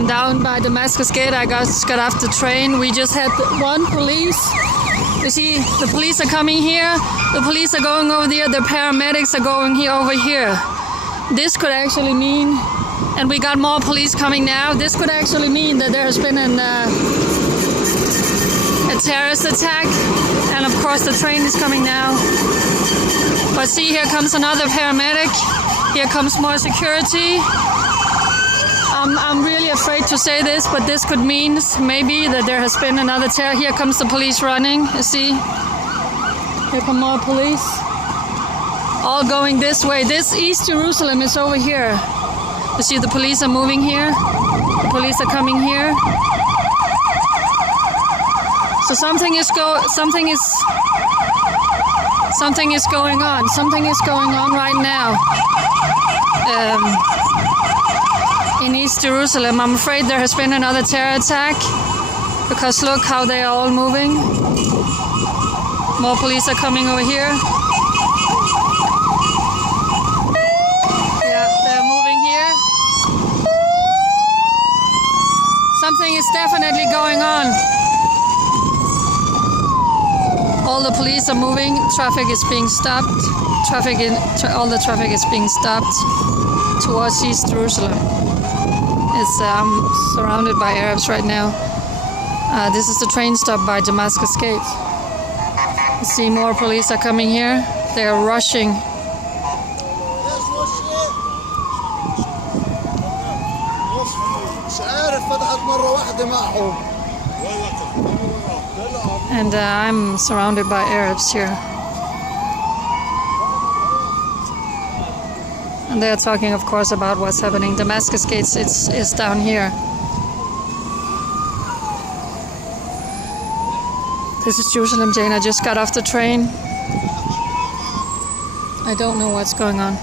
I'm down by Damascus Gate. I just got off the train. We just had one police. You see, the police are coming here. The police are going over there. The paramedics are going here over here. This could actually mean, and we got more police coming now. This could actually mean that there has been a terrorist attack. And of course, the train is coming now. But see, here comes another paramedic. Here comes more security. I'm really afraid to say this, but this could mean maybe that there has been another terror. Here comes the police running, you see. Here come more police. All going this way. This East Jerusalem is over here. You see the police are moving here. The police are coming here. So something is going on. Something is going on right now. In East Jerusalem. I'm afraid there has been another terror attack, because look how they are all moving. More police are coming over here. Yeah, they're moving here. Something is definitely going on. All the police are moving. Traffic is being stopped. All the traffic is being stopped towards East Jerusalem. It's surrounded by Arabs right now. This is the train stop by Damascus Gate. You see more police are coming here. They are rushing. And I'm surrounded by Arabs here. And they're talking, of course, about what's happening. Damascus Gate is down here. This is Jerusalem, Jane. I just got off the train. I don't know what's going on.